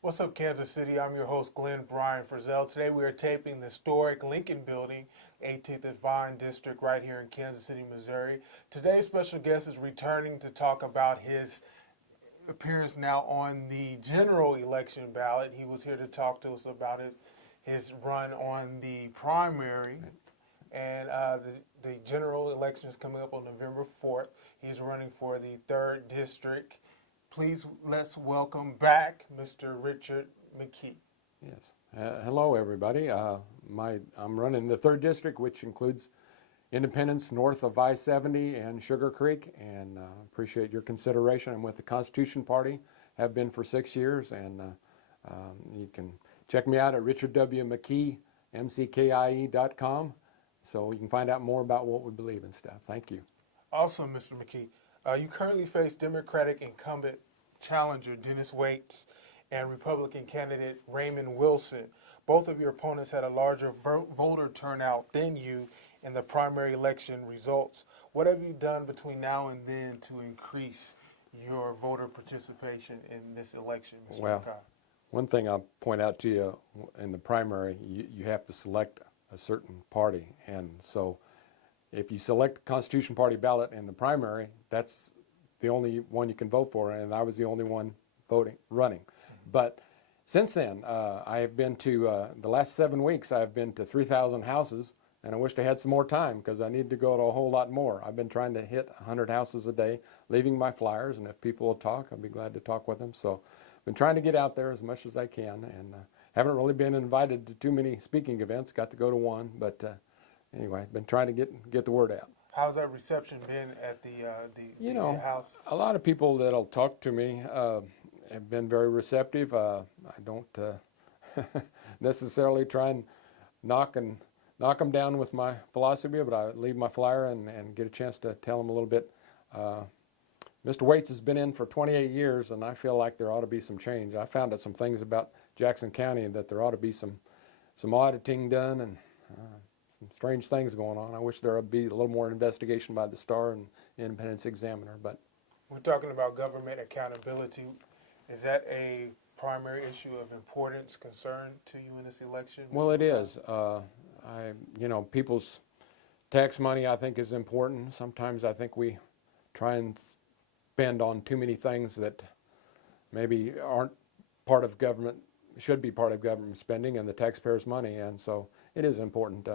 What's up, Kansas City? I'm your host, Glenn Bryan Frizzell. Today we are taping the historic Lincoln Building, 18th and Vine District, right here in Kansas City, Missouri. Today's special guest is returning to talk about his appearance now on the general election ballot. He was here to talk to us about his run on the primary, and the general election is coming up on November 4th. He's running for the 3rd District. Please let's welcome back Mr. Richard McKie. Yes. Hello, everybody. I'm running the 3rd District, which includes Independence north of I-70 and Sugar Creek, and appreciate your consideration. I'm with the Constitution Party, have been for 6 years, and you can check me out at Richard W. McKie, mckie.com, so you can find out more about what we believe and stuff. Thank you. Also, Mr. McKie, you currently face Democratic incumbent challenger Dennis Waits and Republican candidate Raymond Wilson. Both of your opponents had a larger voter turnout than you in the primary election results. What have you done between now and then to increase your voter participation in this election, Mr. Well, McKie? one thing I'll point out to you in the primary, you have to select a certain party, and so if you select the Constitution Party ballot in the primary, that's the only one you can vote for, and I was the only one running. But since then, I have been to, the last 7 weeks, I've been to 3,000 houses, and I wished I had some more time because I need to go to a whole lot more. I've been trying to hit 100 houses a day, leaving my flyers, and if people will talk, I'll be glad to talk with them. So I've been trying to get out there as much as I can, and haven't really been invited to too many speaking events, got to go to one, but anyway, I've been trying to get the word out. How's that reception been at the house? A lot of people that'll talk to me have been very receptive. I don't necessarily try and knock them down with my philosophy, but I leave my flyer and get a chance to tell them a little bit. Mr. Waits has been in for 28 years, and I feel like there ought to be some change. I found out some things about Jackson County that there ought to be some auditing done and some strange things going on. I wish there would be a little more investigation by the Star and Independence Examiner. But we're talking about government accountability. Is that a primary issue of importance, concern to you in this election? Well, it is. People's tax money, I think, is important. Sometimes I think we try and spend on too many things that maybe aren't part of government, should be part of government spending and the taxpayers' money, and so it is important,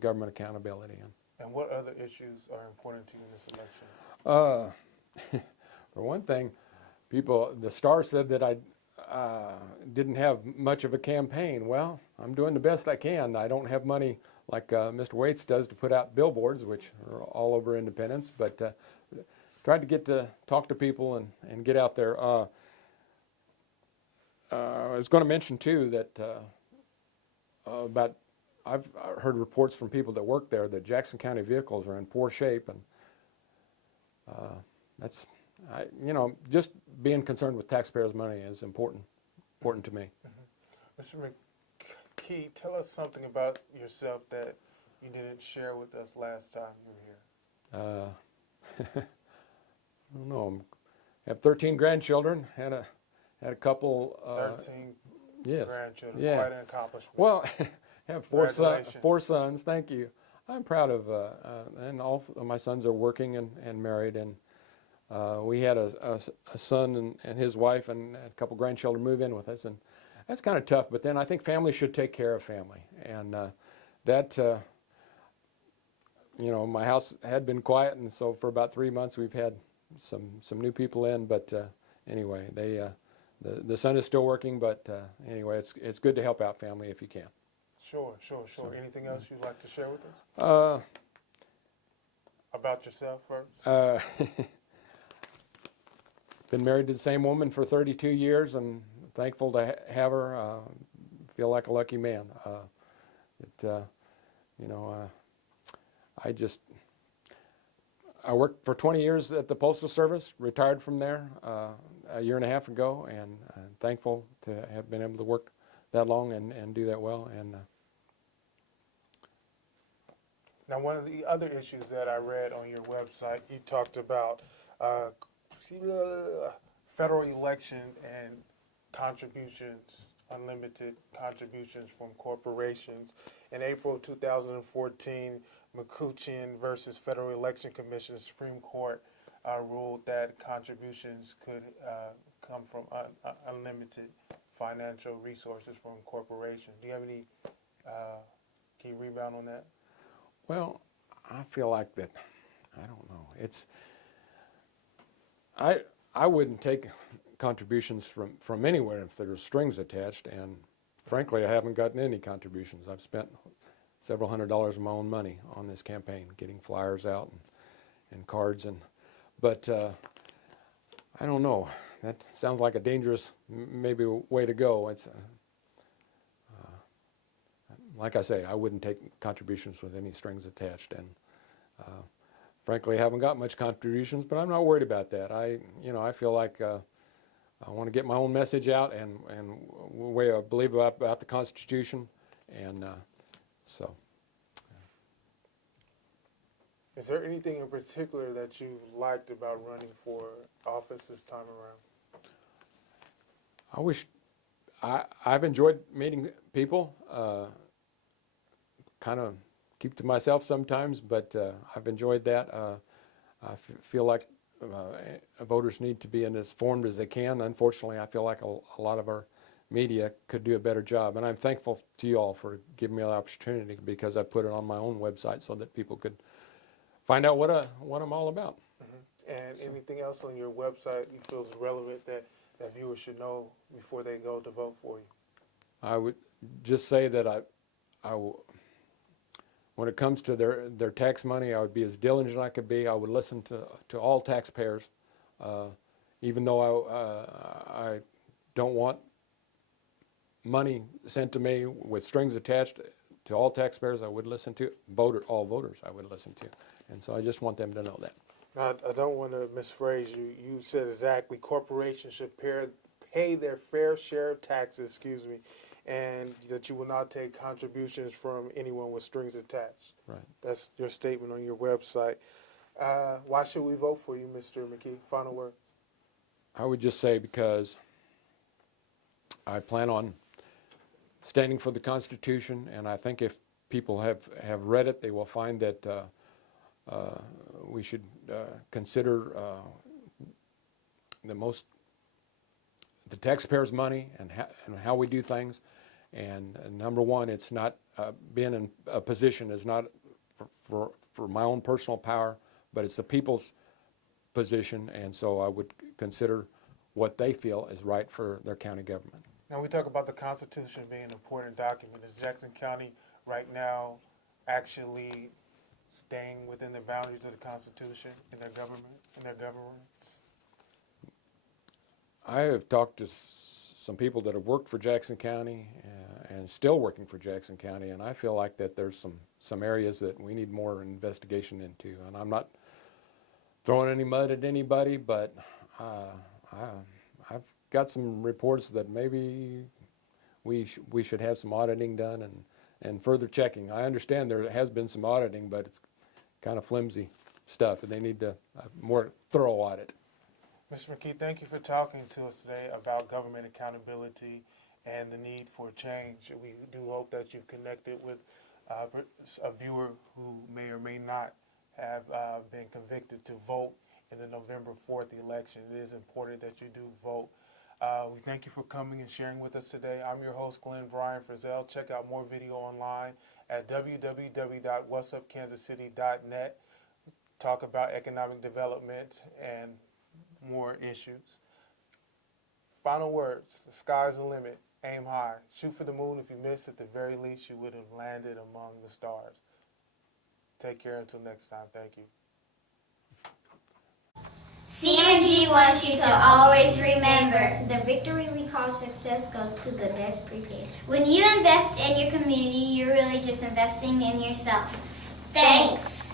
government accountability. And what other issues are important to you in this election? For one thing, the Star said that I didn't have much of a campaign. Well, I'm doing the best I can. I don't have money like Mr. Waits does to put out billboards, which are all over Independence, but tried to get to talk to people and get out there. I was going to mention too that I've heard reports from people that work there that Jackson County vehicles are in poor shape, and that's just being concerned with taxpayers' money is important to me. Mm-hmm. Mr. McKie, tell us something about yourself that you didn't share with us last time you were here. I don't know. I have 13 grandchildren. Had a couple. 13 yes. grandchildren. Yeah. Quite an accomplishment. Well, I have four sons. Thank you. I'm proud of, and all of my sons are working and married, and we had a son and his wife and a couple grandchildren move in with us, and that's kind of tough. But then I think family should take care of family, and my house had been quiet, and so for about 3 months we've had some new people in. But anyway, the son is still working, but anyway, it's good to help out family if you can. Sure. So, anything else you'd like to share with us? About yourself first? Been married to the same woman for 32 years and thankful to have her. Feel like a lucky man. I worked for 20 years at the Postal Service, retired from there a year and a half ago, and thankful to have been able to work that long and do that well. And Now, one of the other issues that I read on your website, you talked about federal election and contributions, unlimited contributions from corporations. In April 2014, McKie versus Federal Election Commission, the Supreme Court ruled that contributions could come from unlimited financial resources from corporations. Do you have any, can you rebound on that? Well, I feel like that, I don't know, I wouldn't take contributions from anywhere if there were strings attached, and frankly I haven't gotten any contributions. I've spent several $100s of my own money on this campaign, getting flyers out and cards, but I don't know, that sounds like a dangerous maybe way to go. It's like I say, I wouldn't take contributions with any strings attached, and frankly, I haven't got much contributions, but I'm not worried about that. I feel like I want to get my own message out and the way I believe about the Constitution, and so. Is there anything in particular that you liked about running for office this time around? I've enjoyed meeting people. Kind of keep to myself sometimes, but I've enjoyed that. I feel like voters need to be as informed as they can. Unfortunately, I feel like a lot of our media could do a better job, and I'm thankful to you all for giving me the opportunity, because I put it on my own website so that people could find out what I'm all about. Mm-hmm. And so, anything else on your website you feel is relevant that viewers should know before they go to vote for you? I would just say that when it comes to their tax money, I would be as diligent as I could be. I would listen to all taxpayers, even though I don't want money sent to me with strings attached. To all taxpayers, I would listen to. All voters, I would listen to. And so I just want them to know that. Now, I don't want to misphrase you. You said exactly corporations should pay their fair share of taxes, and that you will not take contributions from anyone with strings attached. Right. That's your statement on your website. Why should we vote for you, Mr. McKie? Final word. I would just say because I plan on standing for the Constitution, and I think if people have read it, they will find that we should consider the taxpayers' money and how we do things. And number one, it's not being in a position is not for my own personal power, but it's the people's position, and so I would consider what they feel is right for their county government. Now, we talk about the Constitution being an important document. Is Jackson County right now actually staying within the boundaries of the Constitution in their governments? I have talked to some people that have worked for Jackson County and still working for Jackson County, and I feel like that there's some areas that we need more investigation into. And I'm not throwing any mud at anybody, but I've got some reports that maybe we should have some auditing done and further checking. I understand there has been some auditing, but it's kind of flimsy stuff, and they need to more thorough audit. Mr. McKie, thank you for talking to us today about government accountability and the need for change. We do hope that you've connected with a viewer who may or may not have been convicted to vote in the November 4th election. It is important that you do vote. We thank you for coming and sharing with us today. I'm your host, Glenn Brian Frizzell. Check out more video online at www.whatsupkansascity.net. Talk about economic development and more issues. Final words, the sky's the limit. Aim high. Shoot for the moon. If you miss, at the very least, you would have landed among the stars. Take care until next time. Thank you. CMG wants you to always remember, the victory we call success goes to the best prepared. When you invest in your community, you're really just investing in yourself. Thanks.